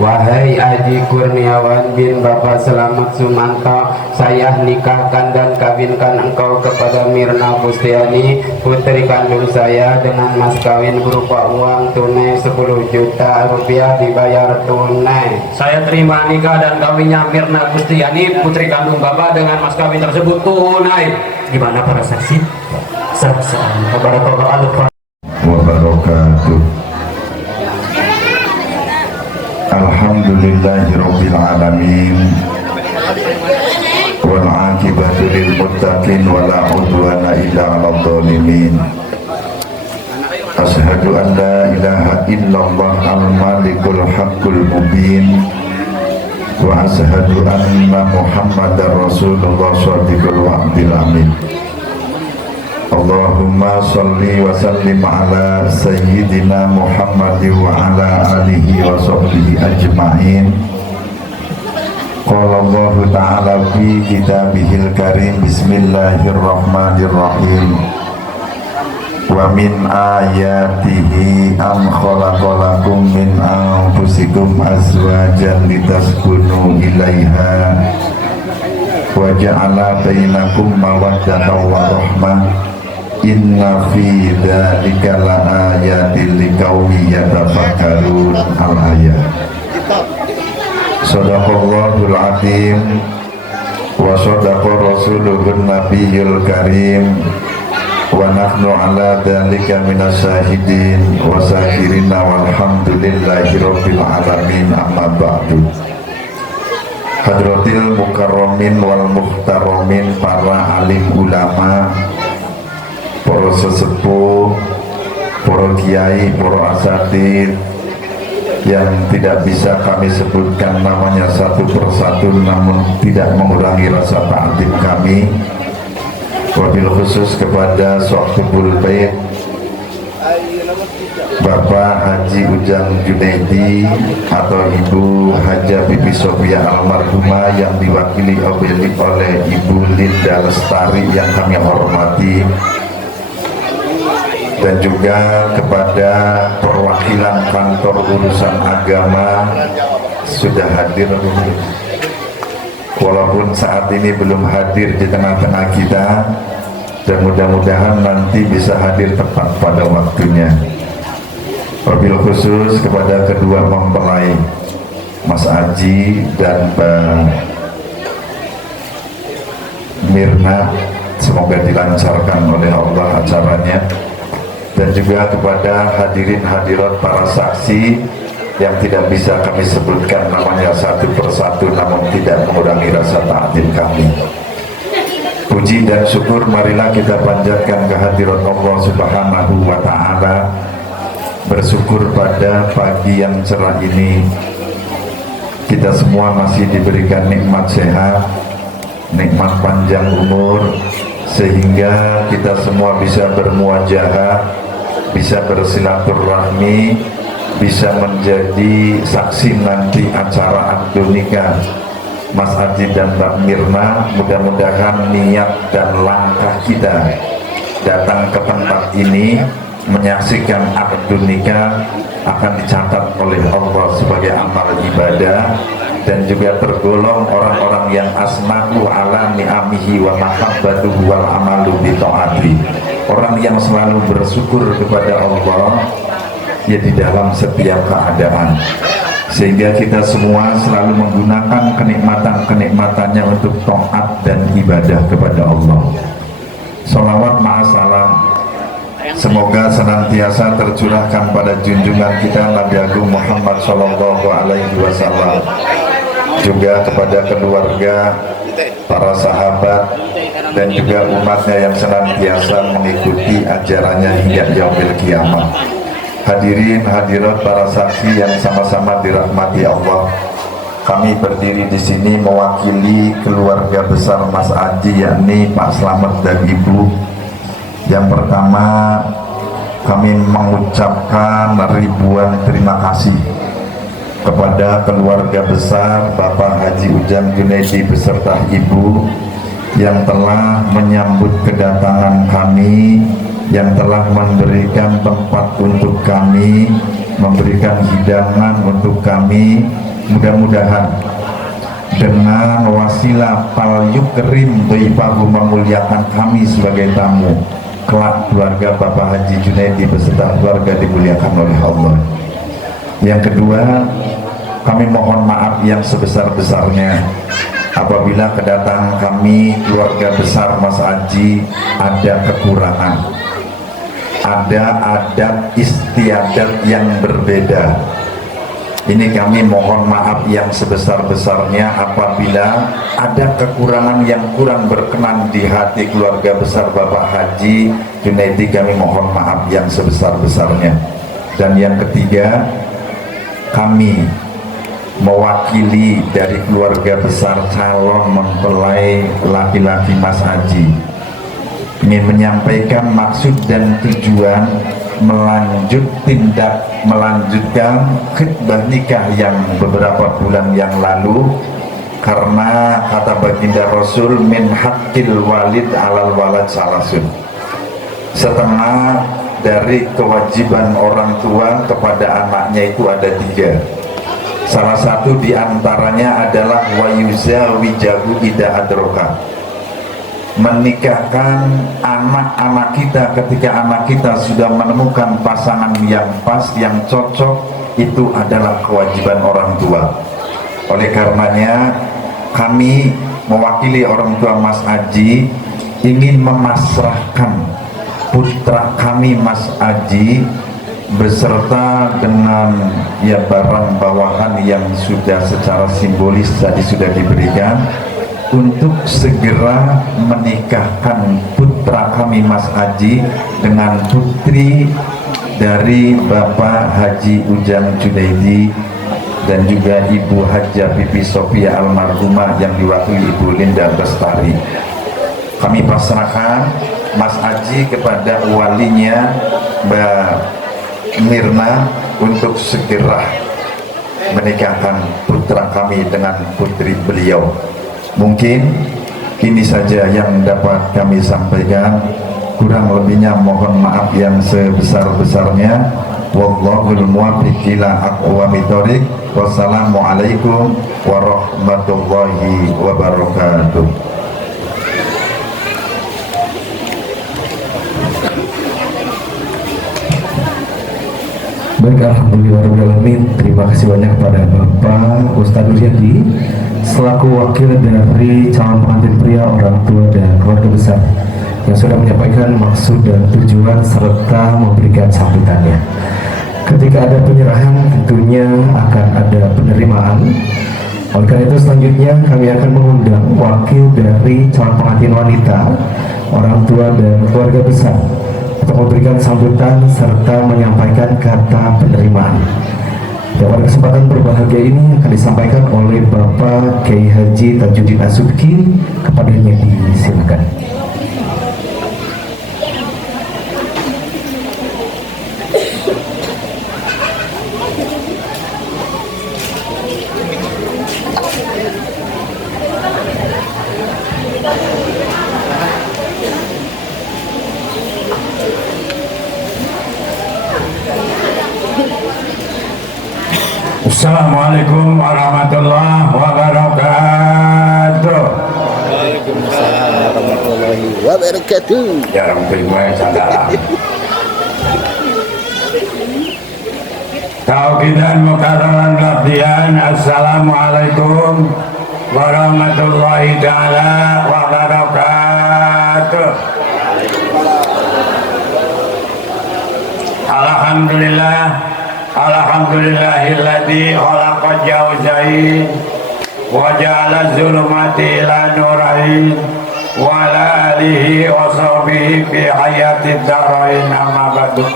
Wahai Haji Kurniawan bin Bapak Selamat Sumanto, saya nikahkan dan kawinkan engkau kepada Mirna Pustiani, putri kandung saya, dengan mas kawin berupa uang tunai 10 juta rupiah dibayar tunai. Saya terima nikah dan kawinnya Mirna Pustiani, putri kandung Bapak, dengan mas kawin tersebut tunai. Gimana para saksi? Sah-sah. Wabarakatuh. Alhamdulillahirabbil alamin wal aqibatu lil muttaqin wala udwana illa 'alal zalimin. Asyhadu an la ilaha illallah al-malikul haqqul mubin wa asyhadu anna muhammadar rasulullah shadiqul wa'dil amin. Allahumma salli wa sallim ala sayyidina Muhammad wa ala alihi wa sahbihi ajma'in. Qala Allah ta'ala fi kitabihil karim, bismillahirrahmanirrahim. Wa min ayatihi an khalaqalakum min anfusikum azwajan litaskunu ilaiha wa ja'ala bainakum mawaddatan wa rahmah. Inna fi dzalika laayatil liqaumin yatafakkarun. Al-ayat. Shadaqallahul azim wa shadaqa rasuluhun nabiyyul karim wa nahnu ala dzalika minasyahidin wa syakirina walhamdulillahi rabbil alamin. Amma ba'du. Hadratil mukarramin wal muhtaramin, para alim ulama, para sesepuh, para kiai, para asatidz yang tidak bisa kami sebutkan namanya satu persatu, namun tidak mengurangi rasa ta'zim kami. Wabil khusus kepada Sahibul Bait Bapak Haji Ujang Junaidi atau Ibu Haja Bibi Sofia almarhumah yang diwakili oleh Ibu Linda Lestari yang kami hormati, dan juga kepada perwakilan kantor urusan agama sudah hadir, walaupun saat ini belum hadir di tengah-tengah kita, dan mudah-mudahan nanti bisa hadir tepat pada waktunya. Wabil khusus kepada kedua mempelai, Mas Aji dan Mbak Mirna, semoga dilancarkan oleh Allah acaranya. Dan juga kepada hadirin hadirat para saksi yang tidak bisa kami sebutkan namanya satu persatu, namun tidak mengurangi rasa ta'zim kami. Puji dan syukur marilah kita panjatkan kehadirat Allah Subhanahu wa ta'ala. Bersyukur pada pagi yang cerah ini kita semua masih diberikan nikmat sehat, nikmat panjang umur, sehingga kita semua bisa bermuajahah, bisa bersilaturahmi, bisa menjadi saksi nanti acara akad nikah Mas Aji dan Mbak Mirna. Mudah-mudahan niat dan langkah kita datang ke tempat ini menyaksikan akad nikah akan dicatat oleh Allah sebagai amal ibadah, dan juga tergolong orang-orang yang asma'u ala ni'amihi wa mahabbatuhu wal amalu bi ta'ati, orang yang selalu bersyukur kepada Allah ya di dalam setiap keadaan, sehingga kita semua selalu menggunakan kenikmatan-kenikmatannya untuk taat dan ibadah kepada Allah. Sholawat ma'asalam semoga senantiasa tercurahkan pada junjungan kita Nabi Agung Muhammad Sallallahu Alaihi Wasallam, juga kepada keluarga, para sahabat, dan juga umatnya yang senantiasa mengikuti ajarannya hingga yaumil kiamat. Hadirin hadirat para saksi yang sama-sama dirahmati Allah, kami berdiri di sini mewakili keluarga besar Mas Aji, yakni Pak Slamet dan Ibu. Yang pertama, kami mengucapkan ribuan terima kasih kepada keluarga besar Bapak Haji Ujang Junaidi beserta Ibu yang telah menyambut kedatangan kami, yang telah memberikan tempat untuk kami, memberikan hidangan untuk kami, mudah-mudahan dengan wasilah pal yukrim dhaifahu, memuliakan kami sebagai tamu, kelak keluarga Bapak Haji Junaidi beserta keluarga dimuliakan oleh Allah. Yang kedua, kami mohon maaf yang sebesar-besarnya apabila kedatangan kami keluarga besar Mas Haji ada kekurangan, ada adat istiadat yang berbeda. Ini kami mohon maaf yang sebesar-besarnya apabila ada kekurangan yang kurang berkenan di hati keluarga besar Bapak Haji Junaidi. Kami mohon maaf yang sebesar-besarnya. Dan yang ketiga, kami mewakili dari keluarga besar calon mempelai laki-laki Mas Haji ingin menyampaikan maksud dan tujuan melanjutkan khutbah nikah yang beberapa bulan yang lalu, karena kata baginda Rasul, min haqqil walid alal walad salasun, setengah dari kewajiban orang tua kepada anaknya itu ada 3. Salah satu diantaranya adalah wayuzawijahu ida adroka, menikahkan anak-anak kita ketika anak kita sudah menemukan pasangan yang pas, yang cocok. Itu adalah kewajiban orang tua. Oleh karenanya kami mewakili orang tua Mas Haji ingin memasrahkan putra kami Mas Haji beserta dengan barang bawahan yang sudah secara simbolis tadi sudah diberikan, untuk segera menikahkan putra kami Mas Haji dengan putri dari Bapak Haji Ujang Junaidi dan juga Ibu Hajah Bibi Sofia almarhumah yang diwakili Ibu Linda Bestari. Kami pasrahkan Mas Haji kepada walinya Mbak Mirna untuk segera menikahkan putra kami dengan putri beliau. Mungkin ini saja yang dapat kami sampaikan, kurang lebihnya mohon maaf yang sebesar-besarnya. Wallahul muwaffiq ila aqwamit thoriq. Wassalamualaikum warahmatullahi wabarakatuh. Baik, alhamdulillahirrahmanirrahim. Terima kasih banyak kepada Bapak Ustadz Nurjadi selaku wakil dari calon pengantin pria, orang tua dan keluarga besar yang sudah menyampaikan maksud dan tujuan serta memberikan sambutannya. Ketika ada penyerahan tentunya akan ada penerimaan. Oleh karena itu selanjutnya kami akan mengundang wakil dari calon pengantin wanita, orang tua dan keluarga besar untuk memberikan sambutan serta menyampaikan kata penerimaan. Pada kesempatan berbahagia ini akan disampaikan oleh Bapak Kiai Haji Tajuddin As-Subki. Kepadanya disilakan. Assalamualaikum warahmatullahi wabarakatuh. Waalaikumsalam warahmatullahi wabarakatuh. Jarang terima salam. Tauqidan mukarraran lafzian. Assalamualaikum warahmatullahi taala wabarakatuh. Alhamdulillah. Alhamdulillahilladzi khalaqa jauzain wa ja'ala zulumati ila nurain wa ala alihi wa sahbihi fi hayatid darain, amma ba'du.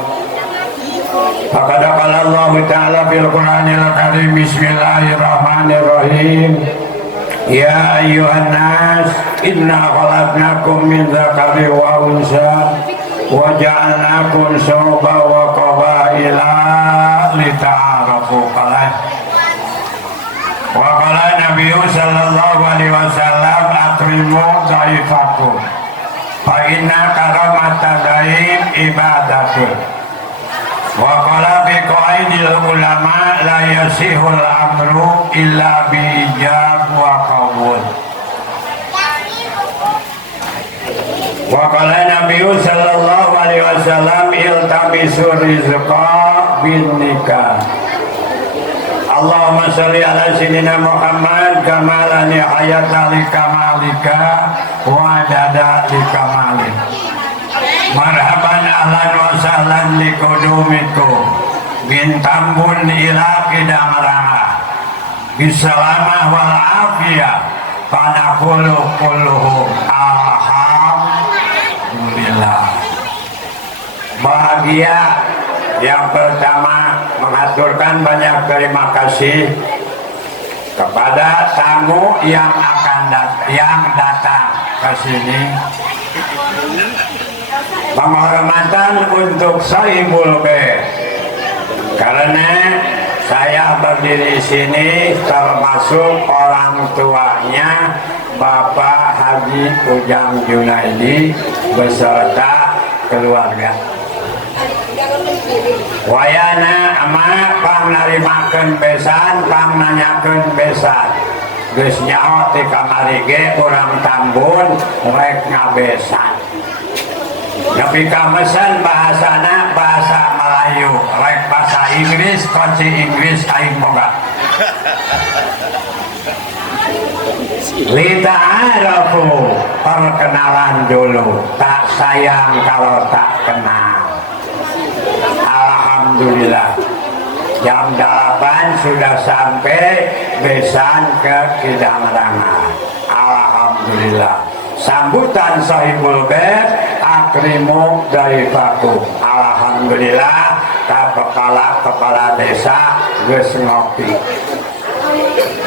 Faqad qala Allah ta'ala fil Qur'anil Karim, bismillahirrahmanirrahim, ya ayyuhan nas inna khalaqnakum min dzakarin wa unsa wa ja'alnakum syu'uban wa qabaila lita'arafu. Wa qala Nabi sallallahu alaihi wasallam, akrimu dhaifakum fa inna karamata dhaif ibadatun. Wa qala bi qaidil ulama la yasihul amru illa bi ijab wa qabul. Wa qala Nabi sallallahu alaihi wasallam iltamisu rizqa bin nikah. Allahumma sholli ala sayyidina Muhammad kama li hayata li kamalika wa adada li kamalik. Marhaban ahlan wa sahlan li kudumikum bin Tambun ila Kidang Ranga bisalamah wal afiyah pada kulluhum alhamdulillah. Bahagia yang pertama mengaturkan banyak terima kasih kepada tamu yang datang ke sini. Penghormatan untuk Sahibul Bait karena saya berdiri sini termasuk orang tuanya Bapak Haji Ujang Junaidi beserta keluarga. Wayana ama pang narimakeun besan, pang nanyakeun besan. Geus nyaho ti kamari ge urang Tambun rek ngabesan. Tapi kamesan bahasana bahasa Melayu, rek bahasa Inggris, kunci Inggris aing boga. Lita'arafu, perkenalan dulu, tak sayang kalau tak kenal. Alhamdulillah jam 8 sudah sampai besan ke Kidang Ranga. Alhamdulillah sambutan Sahibul Bait akrimu dari baku. Alhamdulillah kepala desa geus ngopi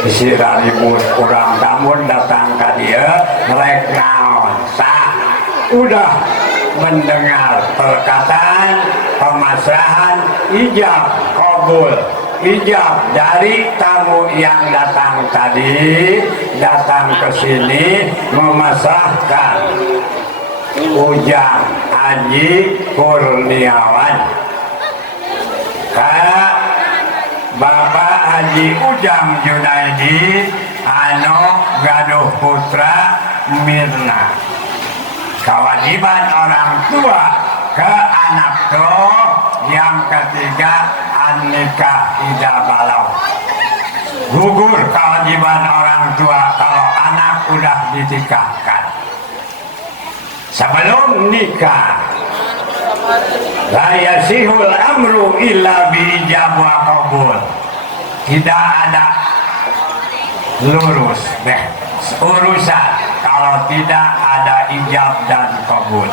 isi ribut kurang Tambun datang ke dia rek naon sah udah mendengar perkataan pemasrahan ijab kabul ijab dari tamu yang datang tadi datang ke sini memasrahkan Ujang Haji Kurniawan ke Bapak Haji Ujang Junaidi anu gaduh putra Mirna. Kewajiban orang tua ke anak tuh yang ketiga an-nikah ida balau. Gugur kewajiban orang tua kalau anak udah dinikahkan. Sebelum nikah la yasihul amru illa bi ijab wa qabul. Tidak ada lurus urusan kalau tidak ada ijab dan kabul.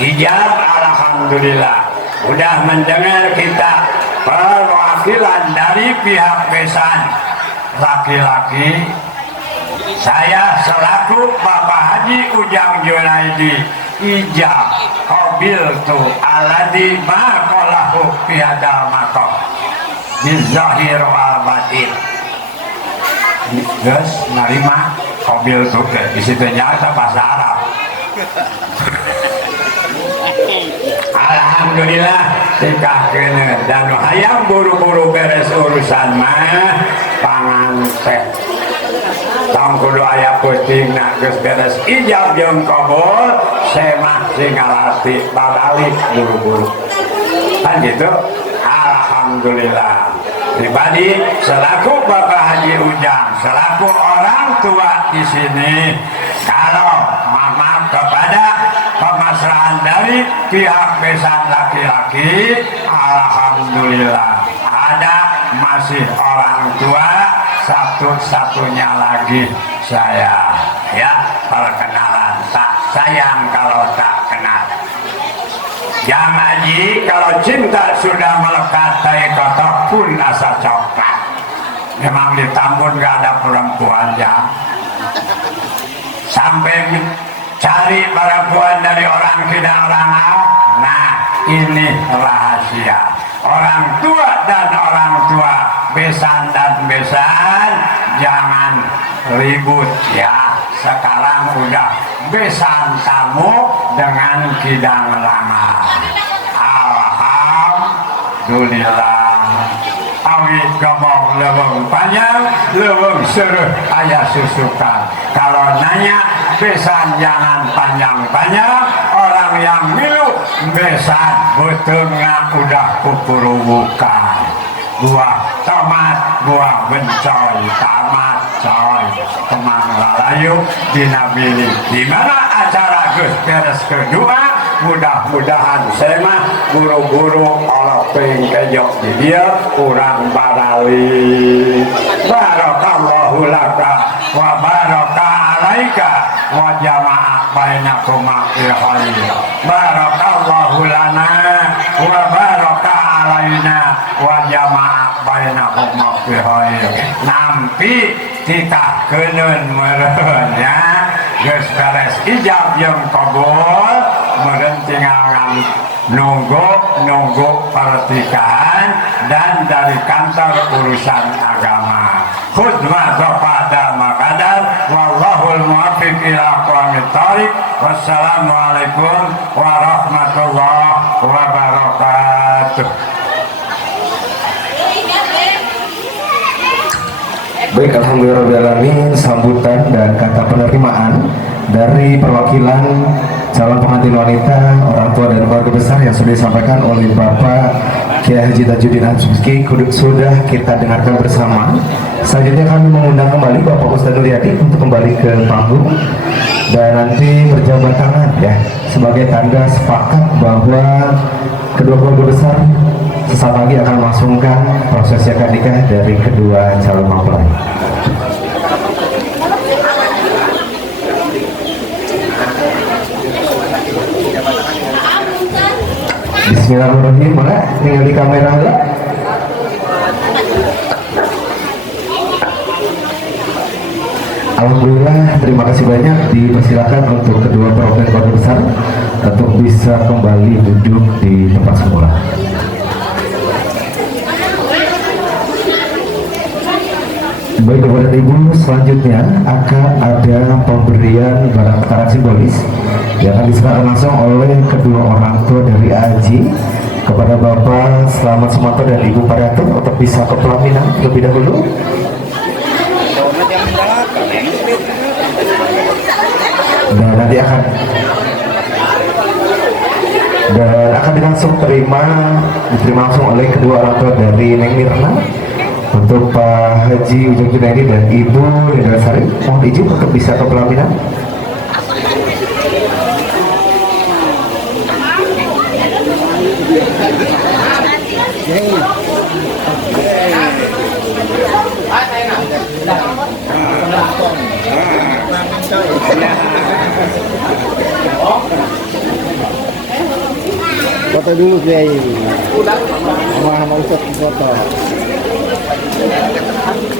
Ijab alhamdulillah udah mendengar kita perwakilan dari pihak besan laki-laki. Saya selaku Bapak Haji Ujang Junaidi ijab qabil tu alladhi ma qalahu fi hadzal maqam bizahir wal batin. Geus narima qabil tu di situ nyata bahasa Arab. Alhamdulillah tikahkeun dan hayang buru-buru beres urusan mah panganten. Tong kudu aya peutingna geus beres ijab jeung qabul semah sing ngalati balik buru-buru. Kan gitu. Alhamdulillah. Pribadi selaku Bapak Haji Ujang, selaku orang tua di sini, kalau mama kepada pemasrahan dari pihak besan laki-laki, alhamdulillah ada masih orang tua satu-satunya lagi saya ya perkenalan tak sayang kalau tak kenal. Yang Haji kalau cinta sudah melekat dari kotak pun asa coklat. Memang di Tambun gak ada perempuan yang sampai cari perempuan dari orang Kidang Ranga. Nah ini rahasia. Orang tua dan orang tua, besan dan besan, jangan ribut ya. Sekarang udah besan tamu dengan Kidang Ranga. alhamdulillah. Awit ngomong leweng panjang, leweng seruh ayah susukan. Kalau nanya besan jangan panjang-panjang, orang yang milu besan betengah udah kupuru bukan. Buah tomat, buah bencoy, tamat coy, kemang lalayu, dinabili. Dimana acara Gus beres kedua? Mudah-mudahan saya mah guru-guru Allah pengkejok di dia kurang barali. Barakallahu laka wa baraka alaika wa jama'a bainakuma fil khair. Barakallahu lana wa baraka alaina wa jama'a bainakuma fil khair. Nampi kita keneun meureun ya. Geus beres ijab jeung kabul. Merentingan nunggu pertikahan dan dari kantor urusan agama. Khudmah kepada makadar. Wallahul muwaffiq ila aqwamit thoriq. Wassalamualaikum warahmatullahi wabarakatuh. Baik, alhamdulillahirrahmanirrahim. Sambutan dan kata penerimaan dari perwakilan calon pengantin wanita, orang tua dan keluarga besar yang sudah disampaikan oleh Bapak Kiai Haji Tajuddin Azzuki sudah kita dengarkan bersama. Selanjutnya kami mengundang kembali Bapak Ustadz Nuryadi untuk kembali ke panggung dan nanti berjabat tangan ya sebagai tanda sepakat bahwa kedua keluarga besar sesaat lagi akan melangsungkan prosesi akad nikah dari kedua calon mempelai. Bismillahirrahmanirrahim. Mana tinggal di kamera lah. Alhamdulillah, terima kasih banyak. Dipersilakan untuk kedua perwakilan keluarga besar untuk bisa kembali duduk di tempat semula. Baik Bapak dan Ibu, selanjutnya akan ada pemberian barang perkara simbolis yang akan diserahkan langsung oleh kedua orang tua dari Aji kepada Bapak Slamet Sumanto dan Ibu Pariatur untuk bisa ke pelaminan terlebih dahulu. Dan nanti akan diterima langsung oleh kedua orang tua dari Neng Mirna untuk Pak Haji Ujung Junaidi dan Ibu Lindra Sari. Mohon izin untuk bisa ke pelaminan. Foto dulu Kiai. Sama Ustadz foto.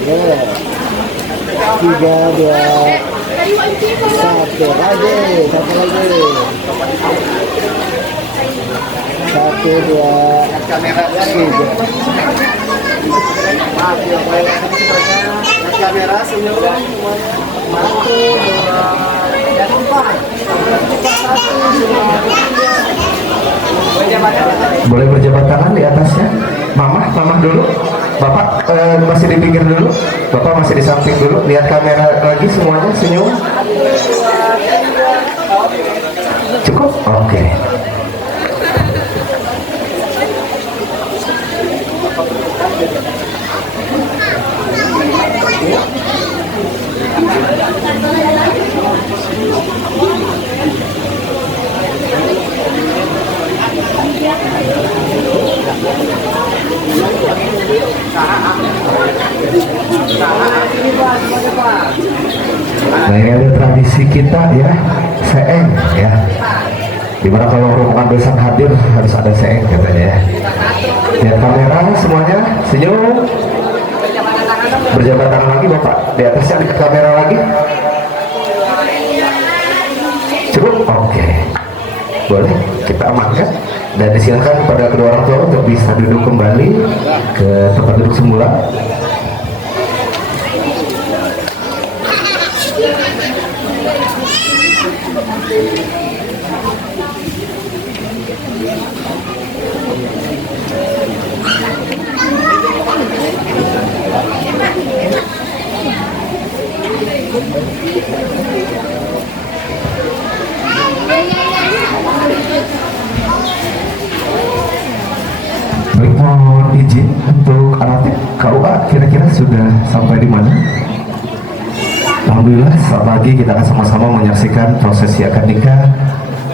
Ya. 3, 2, 1 lagi, satu lagi. 1, 2, 3. Kamera senyum. 1, 2, Boleh berjabat tangan di atasnya. Mama dulu. Bapak masih di pinggir dulu. Bapak masih di samping dulu. Lihat kamera lagi semuanya senyum. Cukup? Oke. Nah, ini ada tradisi kita ya, seeng ya. Dimana kalau rombongan besar hadir harus ada seeng katanya ya. Lihat kamera semuanya, senyum. Berjabat tangan lagi Bapak, di atasnya di kamera lagi. Cukup? Oke. Boleh kita amankan dan disilakan kepada kedua orang tua untuk bisa duduk kembali ke tempat duduk semula. Baik, mohon izin untuk alatnya KUA kira-kira sudah sampai di mana? Alhamdulillah, selamat pagi, kita akan sama-sama menyaksikan prosesi akad nikah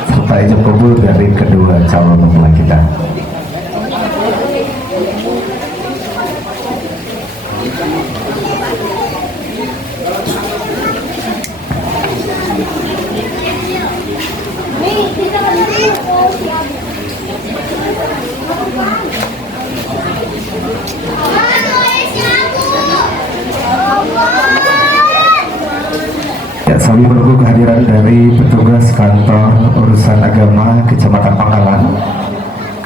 serta ijab kabul dari kedua calon mempelai kita. Ya, sambil menunggu kehadiran dari petugas kantor urusan agama Kecamatan Pangkalan,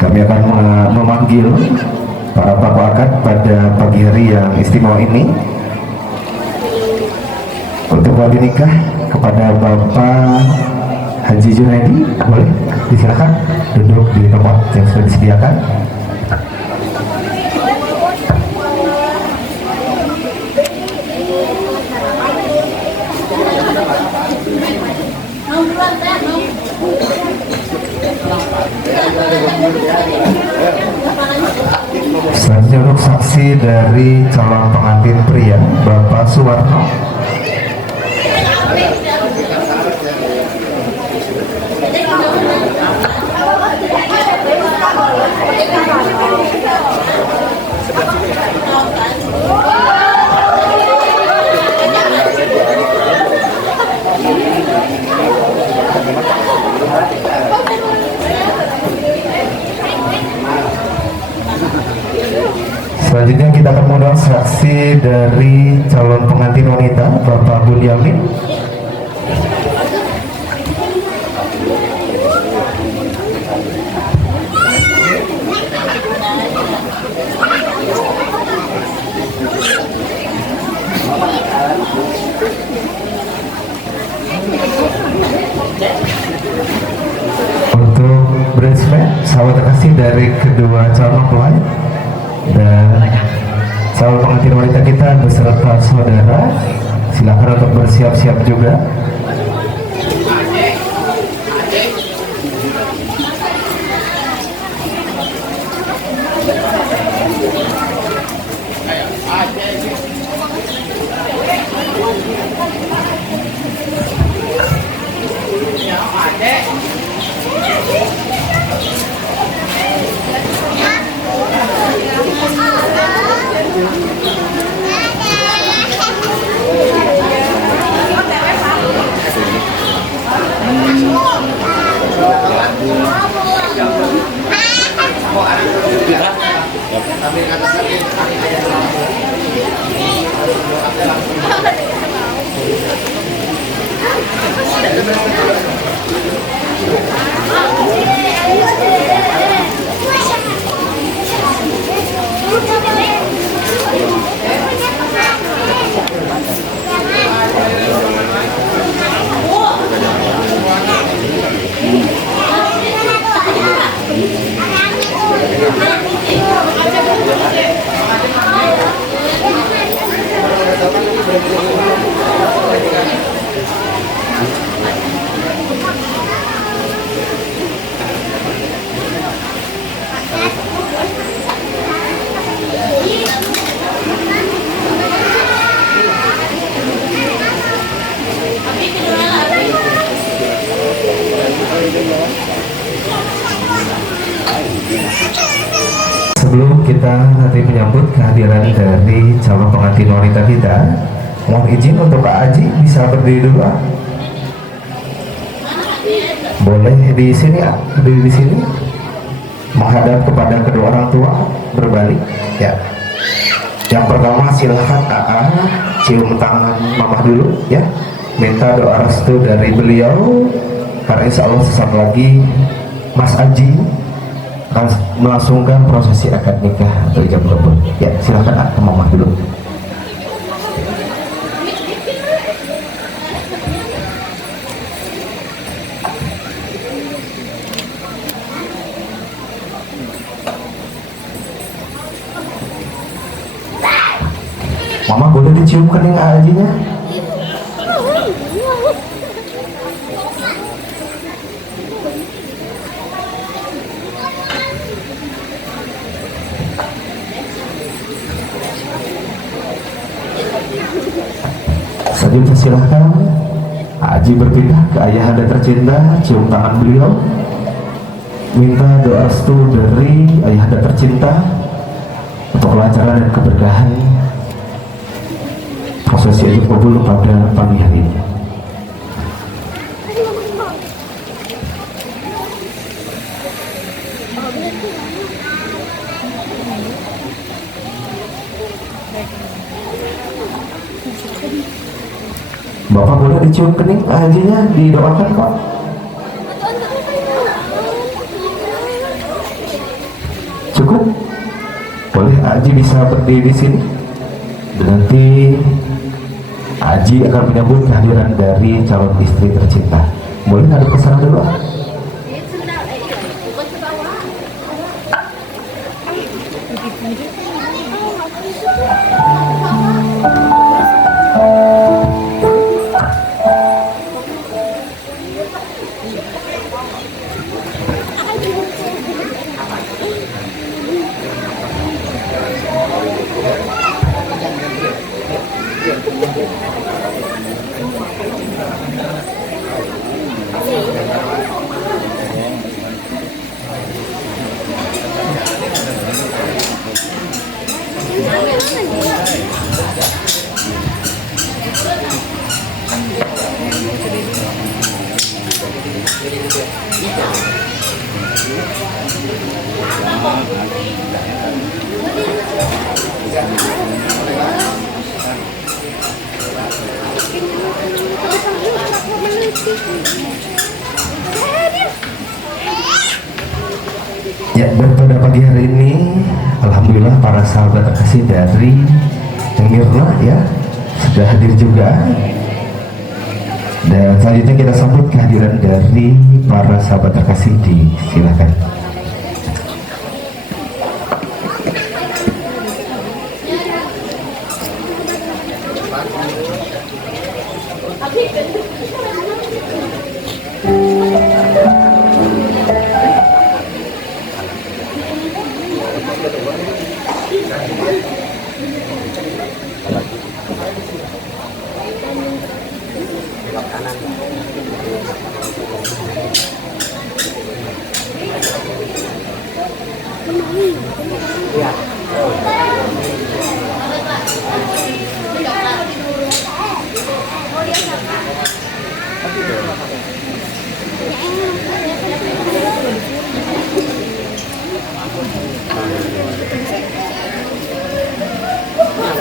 kami akan memanggil para pelaku akad pada pagi hari yang istimewa ini untuk wali nikah kepada Bapak Haji Junaidi. Boleh disilakan duduk di tempat yang sudah disediakan. Selanjutnya untuk saksi dari calon pengantin pria Bapak Suwarno. Selanjutnya kita akan mengundang saksi dari calon pengantin wanita Bapak Bunyamin. Untuk bridesmaid, sahabat terkasih dari kedua calon mempelai dan calon pengantin wanita kita beserta saudara, silakan untuk bersiap-siap juga. Sebelum kita nanti menyambut kehadiran dari calon pengantin wanita kita, mohon izin untuk Pak Haji bisa berdiri dulu. Boleh di sini, berdiri di sini, menghadap kepada kedua orang tua, berbalik. Ya. Yang pertama silahkan AA cium tangan Mama dulu, ya. Minta doa restu dari beliau, karena insya Allah sesaat lagi Mas Haji akan melangsungkan prosesi akad nikah atau ijab kabul. Ya, silakan ke Mama dulu. Mama boleh dicium kening Hajinya? Selanjutnya silahkan Haji berpindah ke ayahanda tercinta, cium tangan beliau, minta doa restu dari ayahanda tercinta untuk kelancaran dan keberkahan prosesi Ijab Kabul pada pagi hari ini. Bapak boleh dicium kening hajinya, didoakan kok. Cukup? Boleh Haji bisa berdiri di sini. Dan nanti Haji akan menyambut kehadiran dari calon istri tercinta. Boleh ada pesan dulu? Ya, dan pada pagi hari ini alhamdulillah para sahabat terkasih dari Mirna ya sudah hadir juga. Dan selanjutnya kita sambut kehadiran dari para sahabat terkasih, silakan.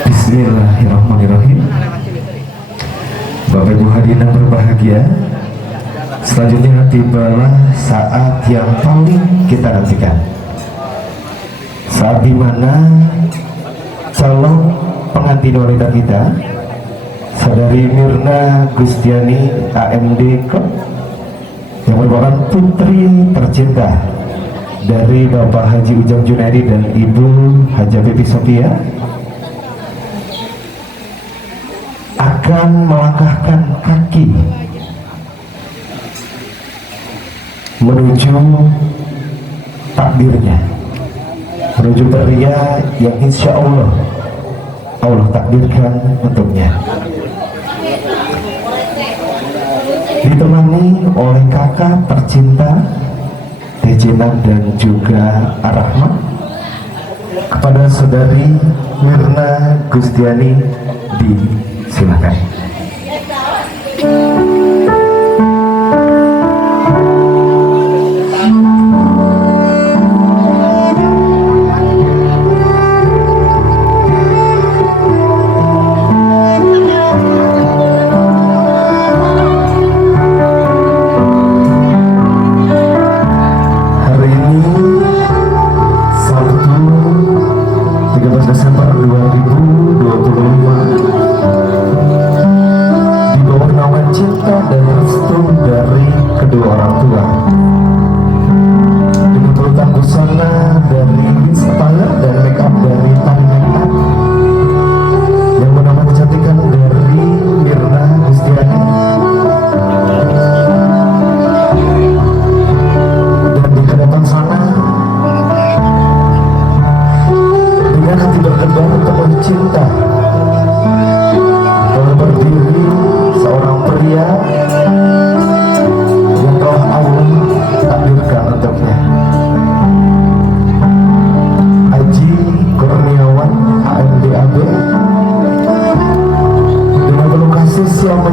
Bismillahirrahmanirrahim. Bapak Ibu hadirin yang berbahagia, selanjutnya tibalah saat yang paling kita nantikan, saat dimana calon pengantin wanita kita, saudari Mirna Gustiani AMD Kop, yang merupakan putri tercinta dari Bapak Haji Ujang Junaidi dan Ibu Haja Bibi Sophia, akan melangkahkan kaki menuju takdirnya, menuju pria yang insya Allah takdirkan untuknya, ditemani oleh kakak tercinta Tejenan dan juga Arahma. Kepada saudari Mirna Gustiani silakan. Hari ini Sabtu 13 Desember 2025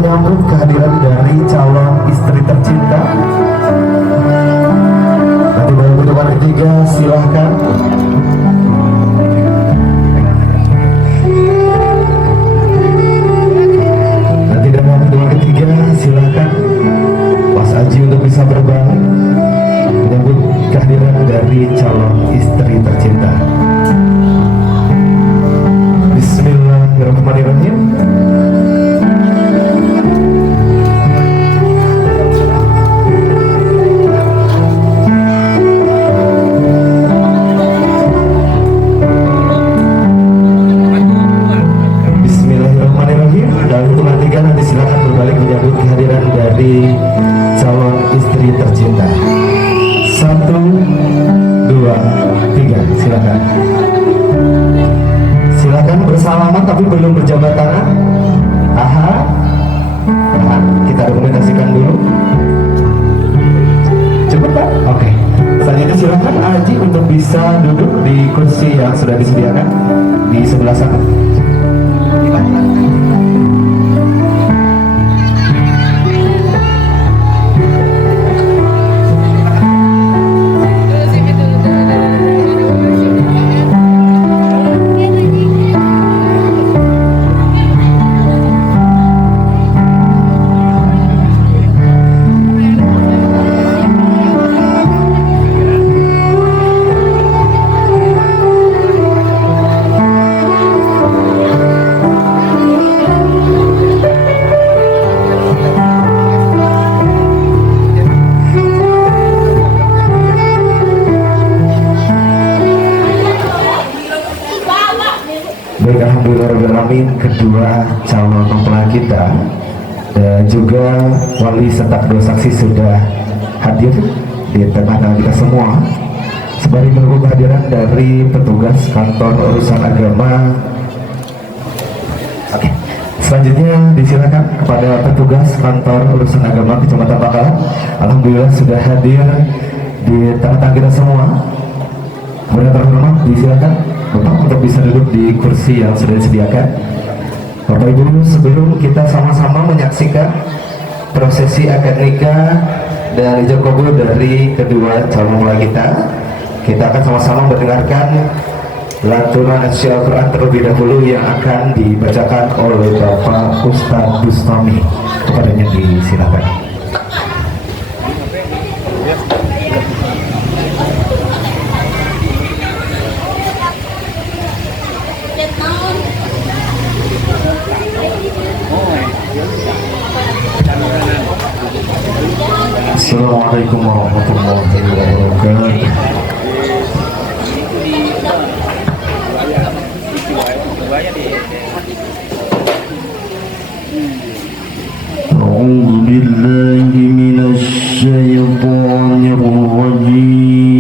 menyambut kehadiran dari calon istri tercinta. Nanti dalam hitungan ketiga silahkan. Nanti dalam hitungan ketiga silahkan Mas Aji untuk bisa berbalik menyambut kehadiran dari calon istri tercinta. Bismillahirrahmanirrahim. Bismillahirrahmanirrahim. Dalam hitungan tiga nanti silakan berbalik menyambut kehadiran dari calon istri tercinta. 1, 2, 3, silakan. Silakan bersalaman tapi belum berjabat tangan. Aha. Kita dokumentasikan dulu. Cepat Pak. Oke. Selanjutnya silakan Aji untuk bisa duduk di kursi yang sudah disediakan di sebelah sana. Baik, alhamdulillahirrahmanirrahim, kedua calon mempelai kita dan juga wali serta kedua saksi sudah hadir di tengah-tengah kita semua. Sembari menunggu kehadiran dari petugas kantor urusan agama. Oke. Selanjutnya disilakan kepada petugas kantor urusan agama Kecamatan Bakalan. Alhamdulillah sudah hadir di tengah-tengah kita semua. Kepada terhormat disilakan Bapak untuk bisa duduk di kursi yang sudah disediakan. Bapak Ibu, sebelum kita sama-sama menyaksikan prosesi akad nikah dan ijab kabul dari kedua calon mempelai kita akan sama-sama mendengarkan lantunan isi Al-Quran terlebih dahulu yang akan dibacakan oleh Bapak Ustadz Bustami. Kepadanya disilakan. Assalamualaikum warahmatullahi wabarakatuh. A'udzu billahi minasy syaithanir rajim.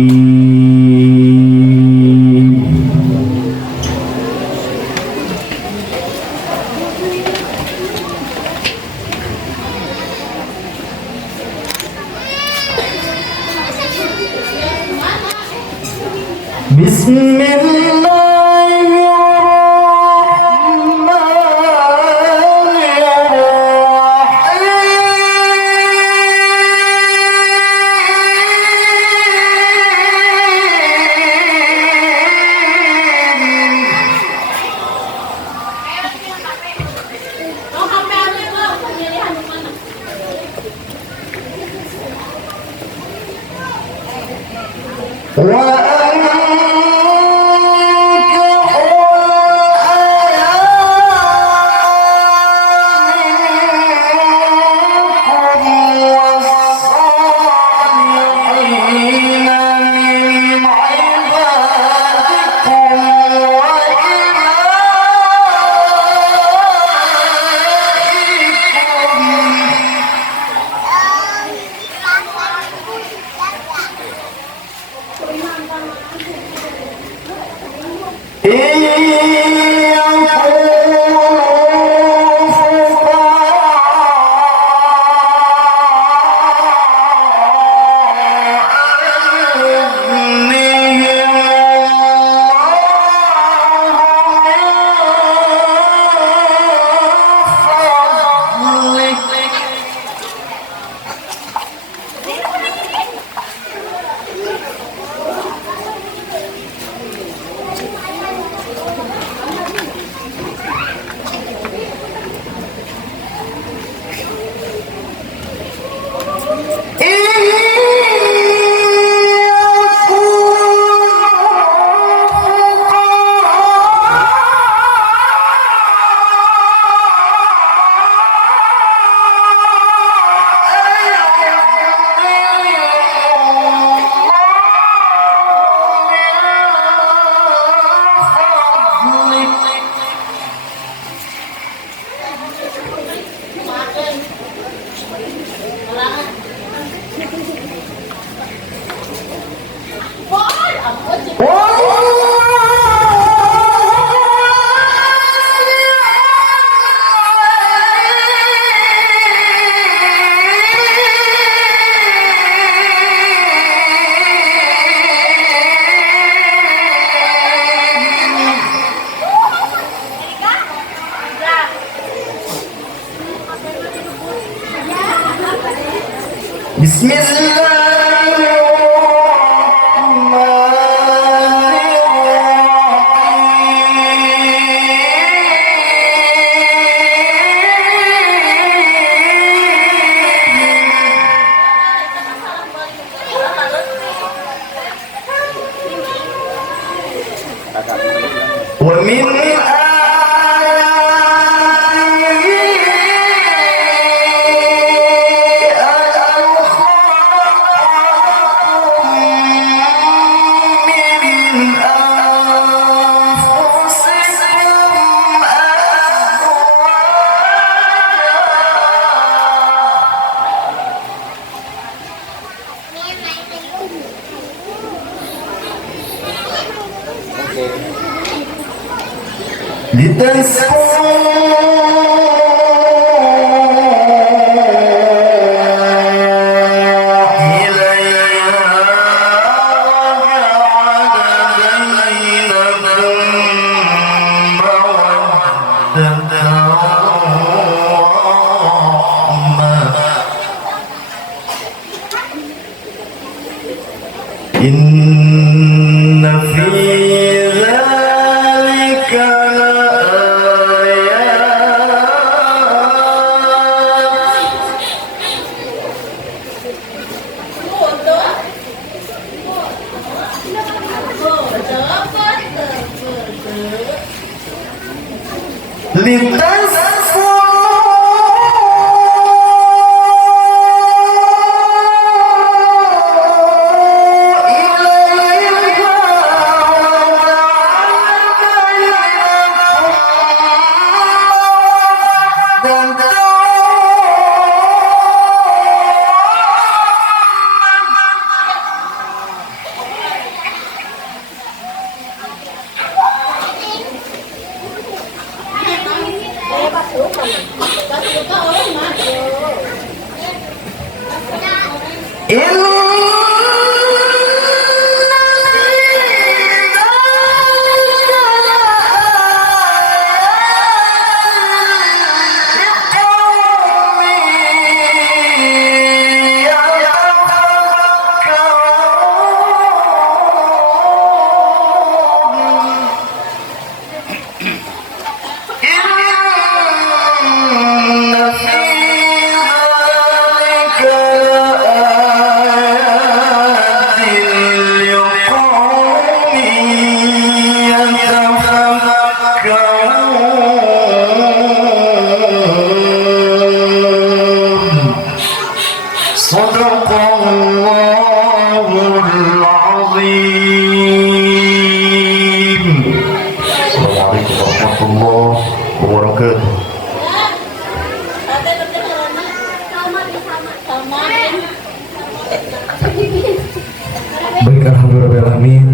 Baik, alhamdulillahirrahmanirrahim.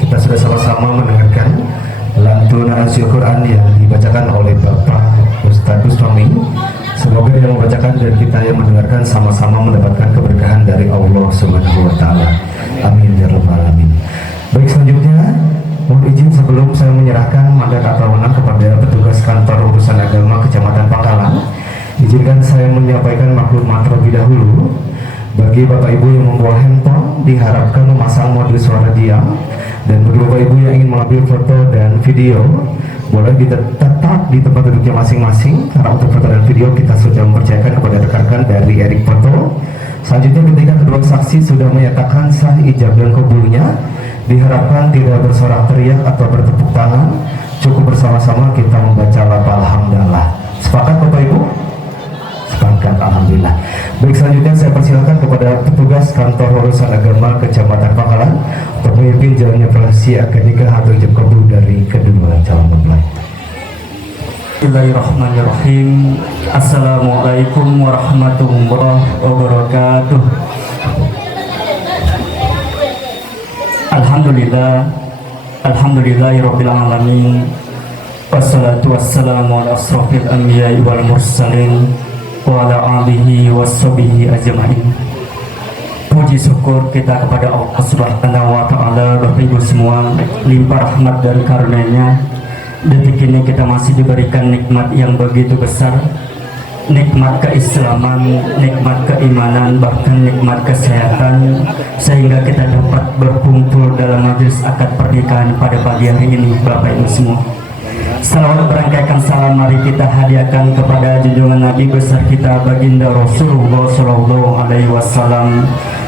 Kita sudah sama-sama mendengarkan lantunan Al-Quran yang dibacakan oleh Bapak Ustadz Bustami. Semoga yang membacakan dan kita yang mendengarkan sama-sama mendapatkan keberkahan dari Allah Subhanahu wa Ta'ala. Amin ya rabbal alamin. Baik, selanjutnya mohon izin sebelum saya menyerahkan mandat atau wewenang kepada petugas kantor urusan agama Kecamatan Pangkalan, izinkan saya menyampaikan maklumat terlebih dahulu. Bagi Bapak Ibu yang membawa handphone, diharapkan memasang mode suara diam, dan bagi Bapak Ibu yang ingin mengambil foto dan video, boleh tetap di tempat duduknya masing-masing, karena untuk foto dan video kita sudah mempercayakan kepada rekan-rekan dari Erik Foto. Selanjutnya, ketika kedua saksi sudah menyatakan sah ijab dan kabulnya, diharapkan tidak bersorak teriak atau bertepuk tangan, cukup bersama-sama kita membaca lafal hamdalah. Sepakat Bapak Ibu? Sepakat, alhamdulillah. Baik, selanjutnya saya persilakan kepada petugas kantor urusan agama Kecamatan Pangkalan untuk memimpin jalannya prosesi akad nikah atau ijab kabul dari kedua calon mempelai. Bismillahirrahmanirrahim. Assalamualaikum warahmatullahi wabarakatuh. Alhamdulillahirabbil alamin. Wassalatu wassalamu ala asrofil anbiya'i wal mursalin wa ala alihi washabihi ajma'in. Puji syukur kita kepada Allah Subhanahu wa Ta'ala. Bapak Ibu semua, limpah rahmat dan karunia-Nya, detik ini kita masih diberikan nikmat yang begitu besar, nikmat keislaman, nikmat keimanan, bahkan nikmat kesehatan, sehingga kita dapat berkumpul dalam majelis akad pernikahan pada pagi hari ini, Bapak Ibu semua. Salawat berangkaikan salam mari kita hadiahkan kepada junjungan Nabi besar kita baginda Rasulullah Shallallahu Alaihi Wasallam.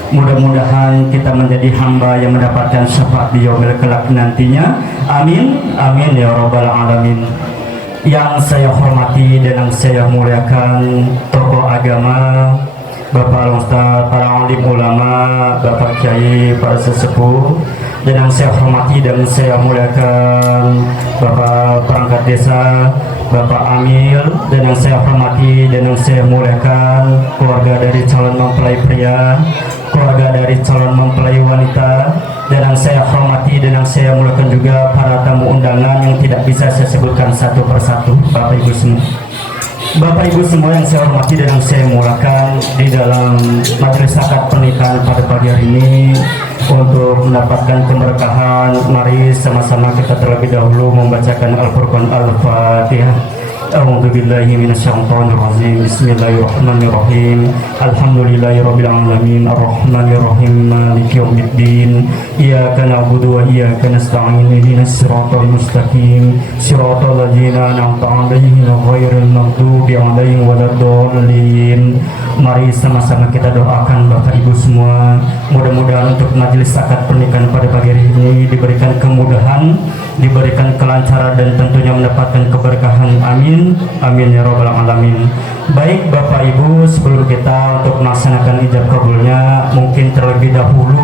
Mudah-mudahan kita menjadi hamba yang mendapatkan syafaat di yaumil kelak nantinya. Amin, amin ya rabbal alamin. Yang saya hormati dan yang saya muliakan tokoh agama, Bapak Ustaz, para alim ulama, Bapak Kiai, para sesepuh, dan yang saya hormati dan saya muliakan Bapak perangkat desa, Bapak Amil, dan yang saya hormati dan yang saya muliakan keluarga dari calon mempelai pria, keluarga dari calon mempelai wanita, dan yang saya hormati dan yang saya muliakan juga para tamu undangan yang tidak bisa saya sebutkan satu persatu, Bapak Ibu semua. Bapak Ibu semua yang saya hormati dan yang saya muliakan, di dalam majelis akad pernikahan pada pagi hari ini, untuk mendapatkan keberkahan, mari sama-sama kita terlebih dahulu membacakan Al-Furqan Al-Fatihah. A'udzu billahi minasyaitonir rajim. Bismillahirrahmanirrahim. Alhamdulillahirabbil alamin arrahmanir rahim maliki yaumiddin. Iyyaka na'budu wa iyyaka nasta'in. Ihdinas siratal mustaqim. Siratal ladzina an'amta 'alaihim ghairil maghdubi 'alaihim waladdallin. Mari sama-sama kita doakan Bapak Ibu semua, mudah-mudahan untuk majelis akad pernikahan pada pagi hari ini diberikan kemudahan, diberikan kelancaran, dan tentunya mendapatkan keberkahan. Amin, amin ya rabbal alamin. Baik Bapak Ibu, sebelum kita untuk melaksanakan ijab kabulnya, mungkin terlebih dahulu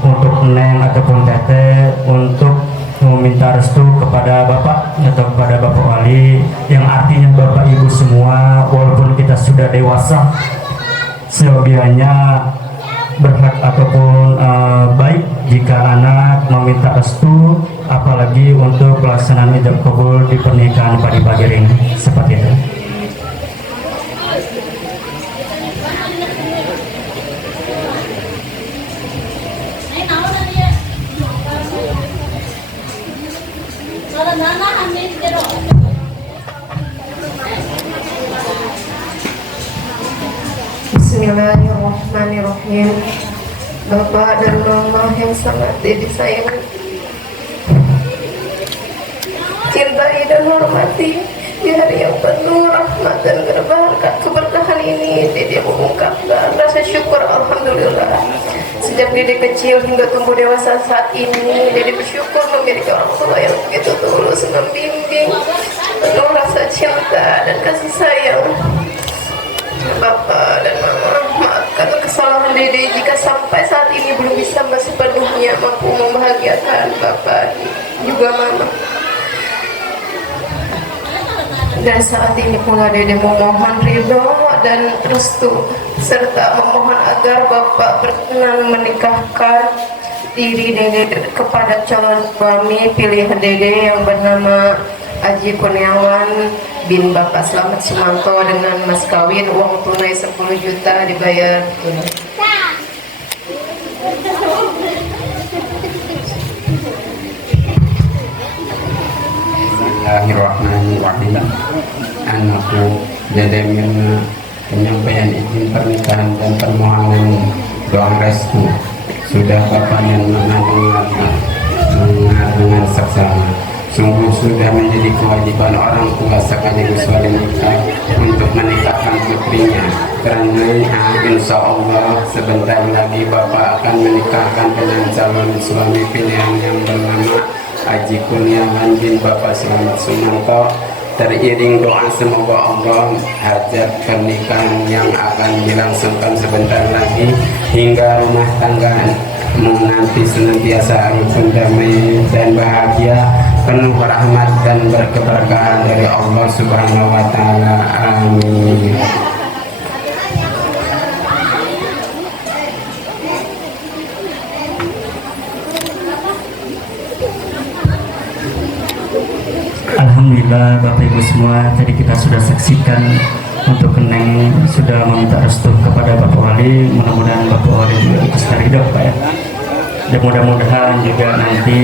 untuk Neng ataupun Teteh untuk meminta restu kepada Bapak atau kepada Bapak Wali, yang artinya Bapak Ibu semua, walaupun kita sudah dewasa, seyogianya berhak ataupun baik jika anak meminta restu, apalagi untuk pelaksanaan ijab kabul di pernikahan pada pagi hari ini, seperti itu. Bismillahirrahmanirrahim. Bapak dan Mama yang sangat disayang, cintai dan hormati, di hari yang penuh rahmat dan keberkahan ini, Dede mengungkapkan rasa syukur alhamdulillah. Sejak Dede kecil hingga tumbuh dewasa saat ini, Dede bersyukur memiliki orang tua yang begitu tulus membimbing, penuh rasa cinta dan kasih sayang. Bapak dan Mama, maafkan kesalahan Dede jika sampai saat ini belum bisa sepenuhnya mampu membahagiakan Bapak juga Mama. Dan saat ini pula Dede memohon ridho dan restu, serta memohon agar Bapak berkenan menikahkan diri Dede kepada calon suami pilihan Dede yang bernama Haji Kurniawan bin Bapak Slamet Sumanto, dengan mas kawin uang tunai 10 juta dibayar tunai. Bismillahirrahmanirrahim. Anakku Dedemina penyampaian izin pernikahan dan permohonan doa restu sudah Bapak yang mendengar dengan saksama. Sungguh sudah menjadi kewajiban orang tua sekaligus wali nikah untuk menikahkan putrinya, karena insya Allah sebentar lagi Bapak akan menikahkan dengan calon suami pilihan yang bernama Haji Kurniawan bin Bapak Slamet Sumanto. Teriring doa semoga Allah hajat pernikahan yang akan dilangsungkan sebentar lagi hingga rumah tangga nanti senantiasa rukun, damai dan bahagia, penuh rahmat dan berkeberkahan dari Allah Subhanahu wa Ta'ala. Amin. Alhamdulillah Bapak Ibu semua, tadi kita sudah saksikan untuk Neng sudah meminta restu kepada Bapak Wali. Mudah-mudahan Bapak Wali juga ikut ridho Pak ya. Dan mudah-mudahan juga nanti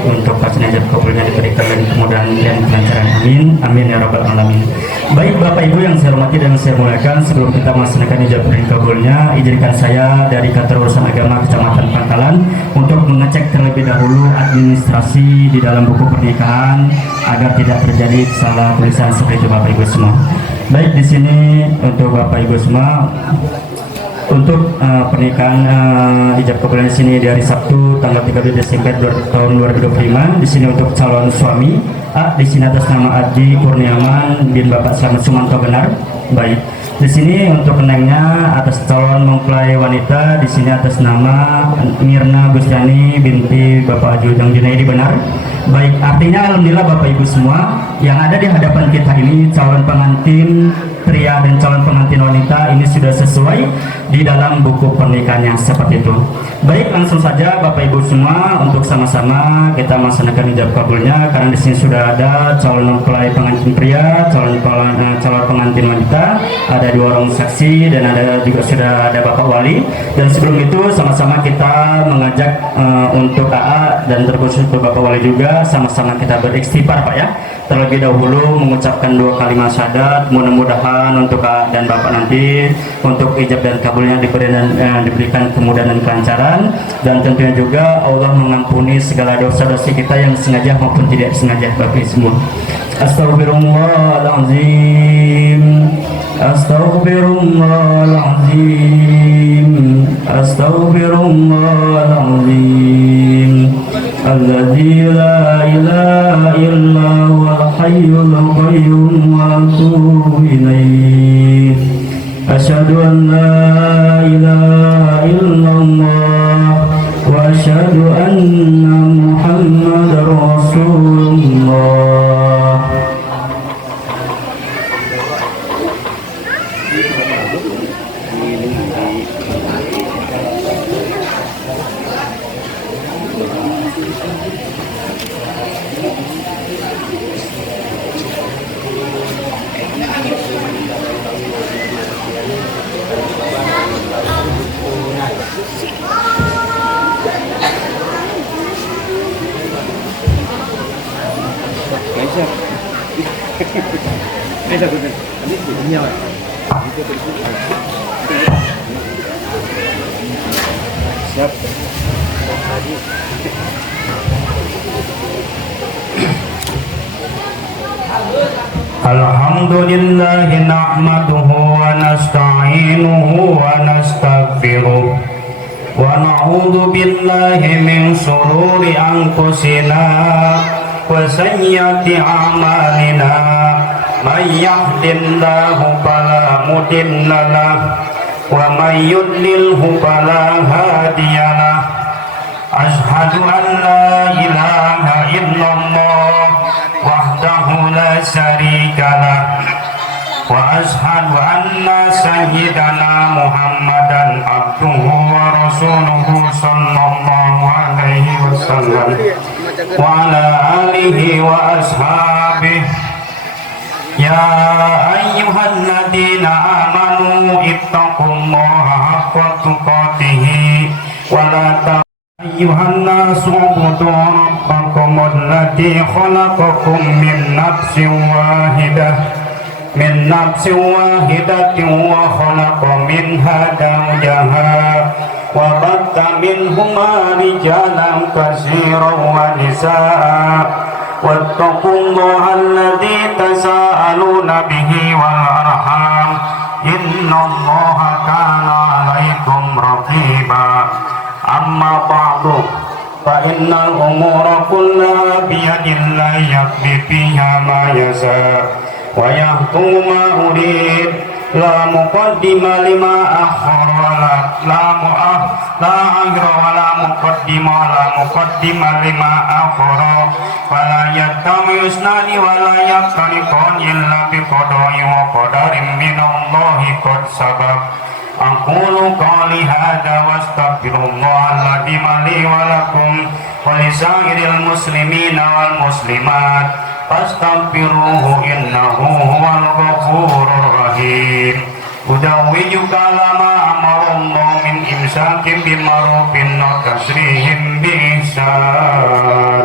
untuk pelaksanaan ijab kabulnya diberikan kemudahan dan kelancaran. Amin. Amin ya rabbal alamin. Baik Bapak Ibu yang saya hormati dan saya muliakan, sebelum kita melaksanakan ijab kabulnya, izinkan saya dari Kantor Urusan Agama Kecamatan Pangkalan untuk mengecek terlebih dahulu administrasi di dalam buku pernikahan agar tidak terjadi salah tulisan seperti itu Bapak Ibu semua. Baik, di sini untuk Bapak Ibu semua, untuk pernikahan ijab kabulnya di sini di hari Sabtu tanggal 13 Desember tahun 2025. Di sini untuk calon suami di sini atas nama Aji Kurniaman bin Bapak Slamet Sumanto benar. Baik. Di sini untuk kenengnya atas calon mempelai wanita di sini atas nama Mirna Gustiani binti Bapak Haji Ujang Junaidi benar. Baik, artinya alhamdulillah Bapak Ibu semua yang ada di hadapan kita ini calon pengantin pria dan calon pengantin wanita ini sudah sesuai di dalam buku pernikahan yang seperti itu. Baik, langsung saja Bapak Ibu semua untuk sama-sama kita melaksanakan ijab kabulnya, karena di sini sudah ada calon mempelai pengantin pria, calon pengantin wanita, ada 2 orang saksi dan ada juga sudah ada Bapak Wali. Dan sebelum itu sama-sama kita mengajak untuk AA dan terkhusus untuk Bapak Wali juga sama-sama kita beristighfar Pak ya. Terlebih dahulu mengucapkan 2 kalimat syahadat, mudah-mudahan untuk AA dan Bapak nanti untuk ijab dan kabulnya diberikan kemudahan dan kelancaran, dan tentunya juga Allah mengampuni segala dosa-dosa kita yang sengaja maupun tidak sengaja Bapak Ibu semua. Astaghfirullahaladzim, astaghfirullahaladzim, astaghfirullahaladzim. Alladzi la ilaha illa huwal hayyul qayyum wa atubu ilaih. Asyhadu an la ilaha illallah wa asyhadu anna Muhammadar Rasulullah. Alhamdulillahi nahmaduhu wa nasta'inuhu wa nastaghfiruh wa na'udzu billahi min shururi anfusina wa sayyiati a'malina. May yahdihillahu fala mudilla lahu wa may yudlilhu fala hadiya lahu. Ashhadu an la ilaha illallah wahdahu la syarika lah wa ashhadu anna sayyidana Muhammadan abduhu wa rasuluhu sallallahu alaihi wasallam wa ala alihi wa ashabihi. Ya ayyuhalladzina amanu ittaqullaha haqqa tuqatih wa la أيها الناس اعبدوا ربكم الذي خلقكم من نفس واحدة وخلق منها زوجها وبث منهما رجالا كثيرا ونساء واتقوا الله الذي تساءلون به والأرحام إن الله كان عليكم رقيبا. Amma ba'du fa innal umura kullaha biyadillah yaqdi fiha ma yasha wa yahkumu ma urid la muqaddima lima akhara wa la muqaddima lima akhara wa la yattami usnani wa la yaftariqan illa bi qada'i wa qadarin minallahi qad sabab. Aqulu qali hadza wa astaghfirullahal li wa lakum wa lisairil muslimina wal muslimat fastaghfiruhu innahu huwal ghafurur rahim. Udawiju kalama amarallahu min mustaqim bima'rufin wa tasrihim biihsan.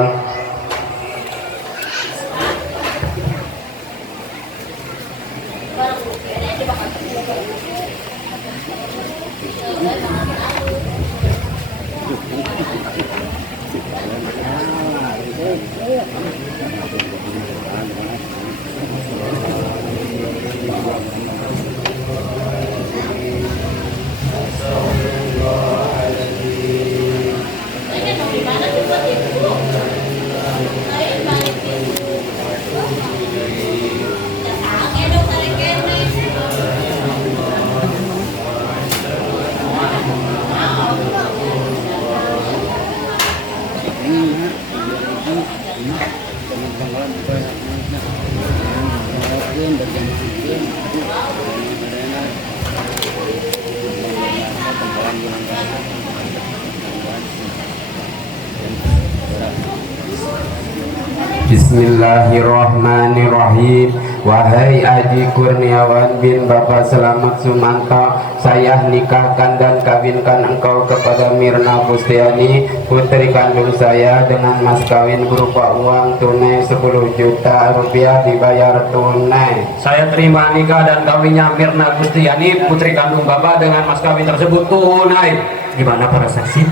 Bismillahirrahmanirrahim. Wahai Aji Kurniawan bin Bapak Selamat Sumanto, saya nikahkan dan kawinkan engkau kepada Mirna Bustiani, putri kandung saya, dengan mas kawin berupa uang tunai 10 juta rupiah dibayar tunai. Saya terima nikah dan kawinnya Mirna Bustiani, putri kandung Bapak, dengan mas kawin tersebut tunai. Gimana para saksi?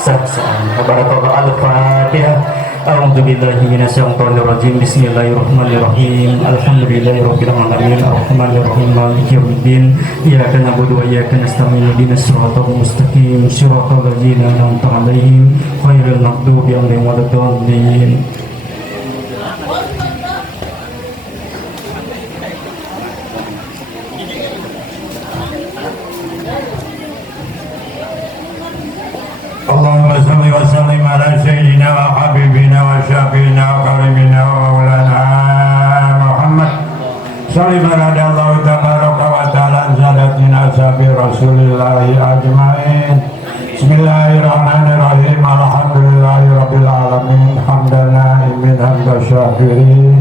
Saksaan. Barakallahu al-Fatihah. A'udzubillahi minasyaitonirrajim. Bismillahirrahmanirrahim. Alhamdulillahirabbil alamin. Arrahmanirrahim. Maliki yaumiddin. Iyyaka na'budu wa iyyaka nasta'in. Ihdinas siratal mustaqim. Shiratal ladzina an'amta 'alaihim ghairil maghdubi 'alaihim waladdallin. Allahumma salli wa sallim ala sayyidina wa habibina wa syafiina wa karimina wa maulana Muhammad. Sallim ala Allah tabaraka wa ta'ala zadat min ashabi rasulillahi ajma'in. Bismillahirrahmanirrahim. Alhamdulillahi rabbil alamin. Hamdan na'imin hamda syakirin.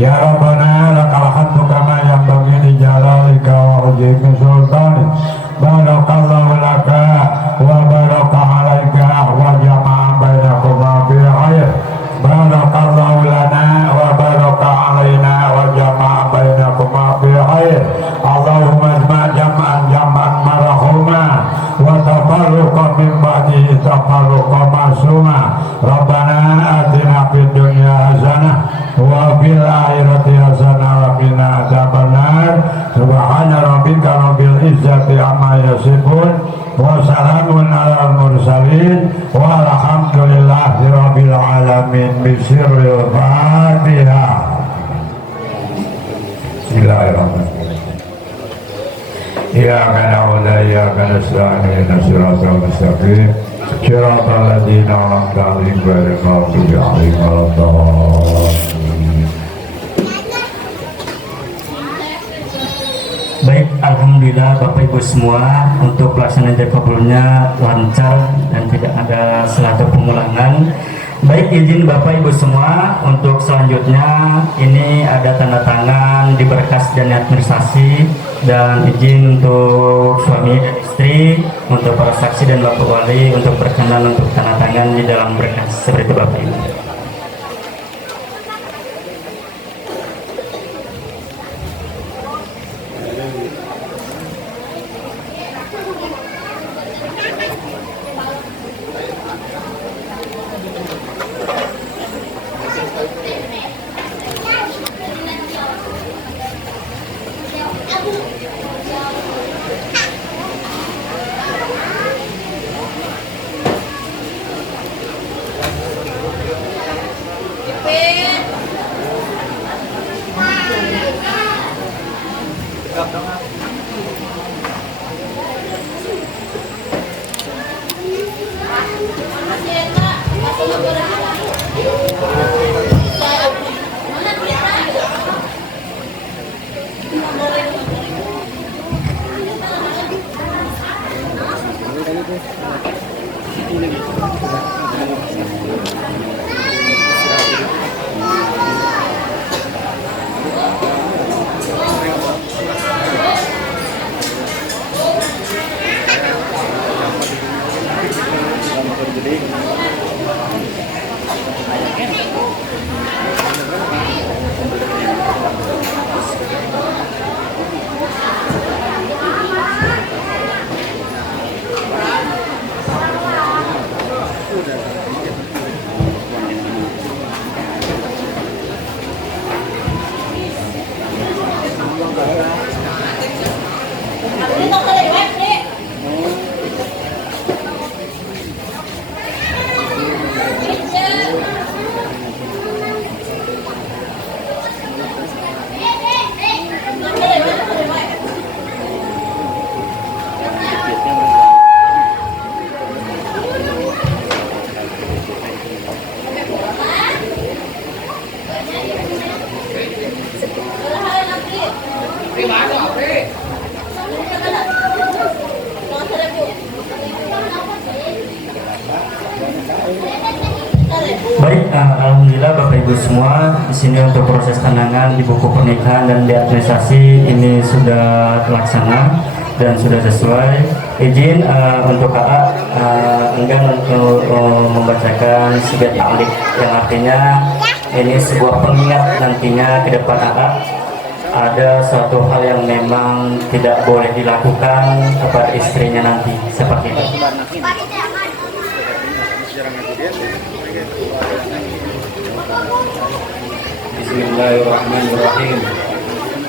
Ya Rabbana lakal hamdu kama yanbaghi li jalalika wa azimi sultanik. Barakallahu laka wa baraka alaika wa jama'a bainakuma bil khair. Barakallahu lana wa baraka alaina wa jama'a bainakuma bil khair. Allahumma ijma' jam'an marhuma wa tafarruqa min ba'dihi tafarruqa masuma. Rabbana atina fid dunya hasanah wa fil akhirati hasanah wa qina adzabannar. Subhana rabbika rabbil izzati amma yasifun wa salamun alal mursalin walhamdulillahi rabbil alamin. Bisirril Fatihah. Bismillahirrahmanirrahim. Iyyaka na'budu wa iyyaka nasta'in. Ihdinas siratal mustaqim. Siratal ladzina an'amta 'alaihim ghairil maghdubi 'alaihim waladdallin. Baik, alhamdulillah Bapak Ibu semua, untuk pelaksanaan kabulnya lancar dan tidak ada salah atau pengulangan. Baik, izin Bapak Ibu semua, untuk selanjutnya ini ada tanda tangan di berkas dan administrasi, dan izin untuk suami dan istri, untuk para saksi dan Bapak Wali untuk berkenan untuk tanda tangan di dalam berkas seperti Bapak Ibu. Ibu semua, di sini untuk proses tandangan di buku pernikahan dan di administrasi ini sudah terlaksana dan sudah sesuai. Izin untuk kakak enggan untuk membacakan sebagai taklik, yang artinya ini sebuah pengingat nantinya ke depan kakak ada suatu hal yang memang tidak boleh dilakukan kepada istrinya nanti, seperti itu. Bismillahirrahmanirrahim.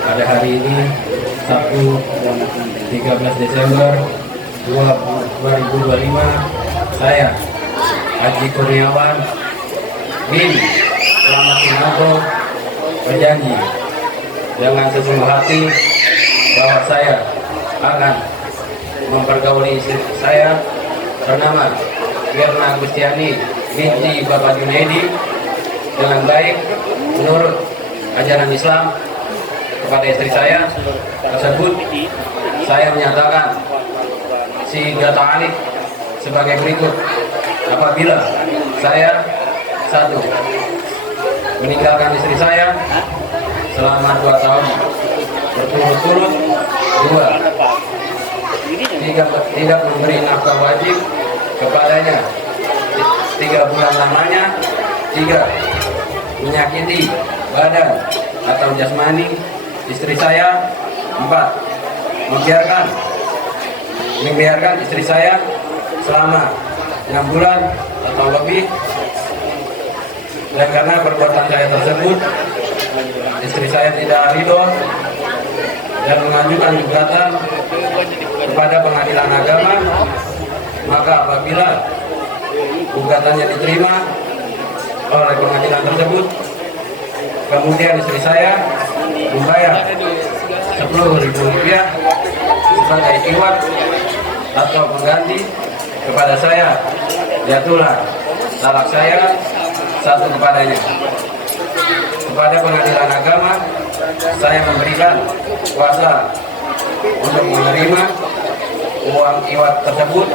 Pada hari ini Sabtu 13 Desember 2025, saya Haji Kurniawan bin Selamat Sinoko berjanji dengan sesungguh hati bahwa saya akan mempergauli istri saya bernama Mirna Gustiani binti Bapak Junaidi dengan baik menurut ajaran Islam. Kepada istri saya tersebut saya menyatakan sigat ta'alik sebagai berikut. Apabila saya 1. meninggalkan istri saya selama 2 tahun berturut-turut, 2. tidak memberi nafkah wajib kepadanya 3 bulan lamanya, 3. menyakiti badan atau jasmani istri saya, 4. membiarkan istri saya selama 6 bulan atau lebih, dan karena perbuatan saya tersebut istri saya tidak ridho dan mengajukan gugatan kepada pengadilan agama, maka apabila gugatannya diterima oleh pengadilan tersebut, kemudian istri saya membayar Rp10.000 sebagai iwat atau pengganti kepada saya, jatuhlah talak saya 1 kepadanya. Kepada pengadilan agama saya memberikan kuasa untuk menerima uang iwat tersebut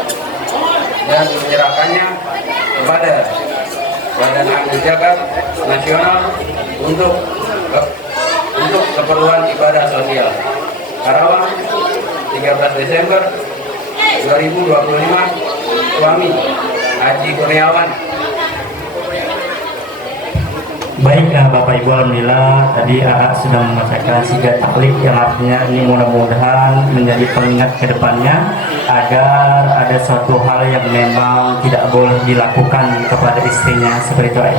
dan menyerahkannya kepada Badan Amil Zakat Nasional untuk keperluan ibadah sosial. Karawang, 13 Desember 2025, suami Haji Kurniawan. Baik Bapak Ibu, alhamdulillah tadi AA sudah membacakan sigat taklik, yang artinya ini mudah-mudahan menjadi pengingat ke depannya agar ada suatu hal yang memang tidak boleh dilakukan kepada istrinya, seperti itu ya.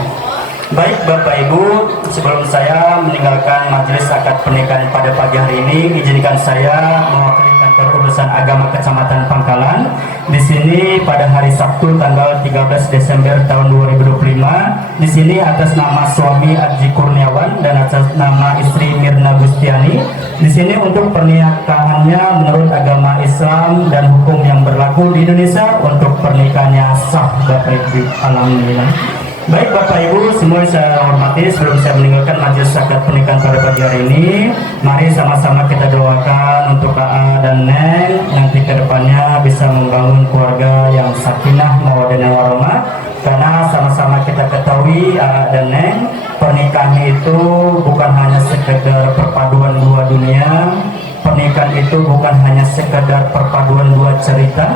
Baik Bapak Ibu, sebelum saya meninggalkan majelis akad pernikahan pada pagi hari ini, izinkan saya mewakili kantor urusan agama Kecamatan Pangkalan di sini pada hari Sabtu tanggal 13 Desember tahun 2025. Di sini atas nama suami Haji Kurniawan dan atas nama istri Mirna Gustiani. Di sini untuk pernikahannya menurut agama Islam dan hukum yang berlaku di Indonesia, untuk pernikahannya sah Bapak Ibu, alhamdulillah. Baik Bapak Ibu semua saya hormati, sebelum saya meninggalkan majelis akad pernikahan pada pagi hari ini, mari sama-sama kita doakan untuk AA dan Neng nanti ke depannya bisa membangun keluarga yang sakinah mawaddah warahmah. Karena sama-sama kita ketahui AA dan Neng, pernikahan itu bukan hanya sekedar perpaduan dua dunia, pernikahan itu bukan hanya sekedar perpaduan dua cerita.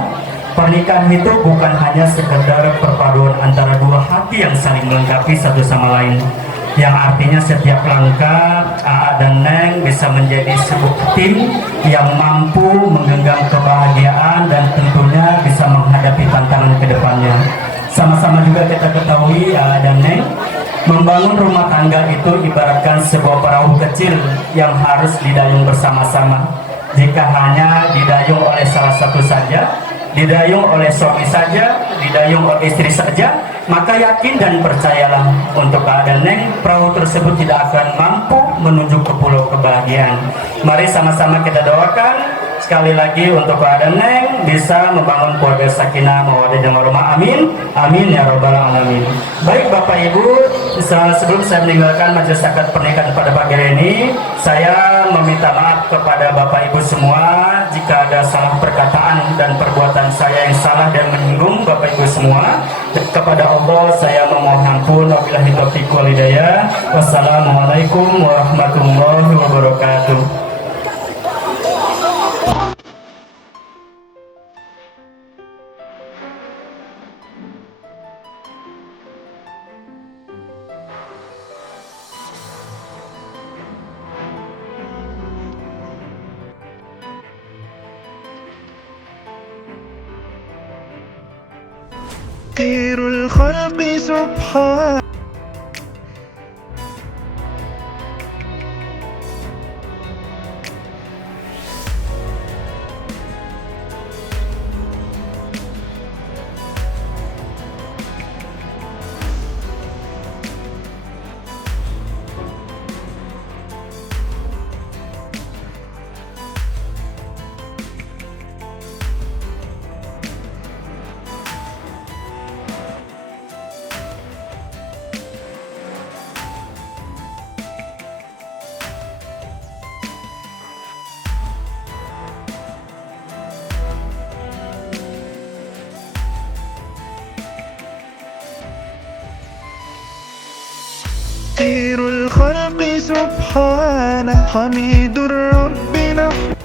Pernikahan itu bukan hanya sekedar perpaduan antara dua hati yang saling melengkapi satu sama lain, yang artinya setiap langkah AA dan Neng bisa menjadi sebuah tim yang mampu menggenggam kebahagiaan dan tentunya bisa menghadapi tantangan ke depannya. Sama-sama juga kita ketahui AA dan Neng, membangun rumah tangga itu ibaratkan sebuah perahu kecil yang harus didayung bersama-sama. Jika hanya didayung oleh salah satu saja, didayung oleh suami saja, didayung oleh istri saja, maka yakin dan percayalah untuk keadaan Neng, perahu tersebut tidak akan mampu menuju ke pulau kebahagiaan. Mari sama-sama kita doakan sekali lagi untuk keadaan Neng bisa membangun keluarga sakinah mawaddah warahmah. Amin, amin ya robbal alamin. Baik Bapak Ibu, sebelum saya meninggalkan majelis akad pernikahan pada pagi hari ini, saya meminta maaf kepada Bapak Ibu semua jika ada segala salah perkataan dan perbuatan saya yang salah dan menyinggung Bapak Ibu semua. Kepada Allah saya memohon ampun. Wabillahi taufiq wal hidayah. Wassalamualaikum warahmatullahi wabarakatuh. خير الخلق سبحان خير الخلق سبحانه حميد الرب نحمده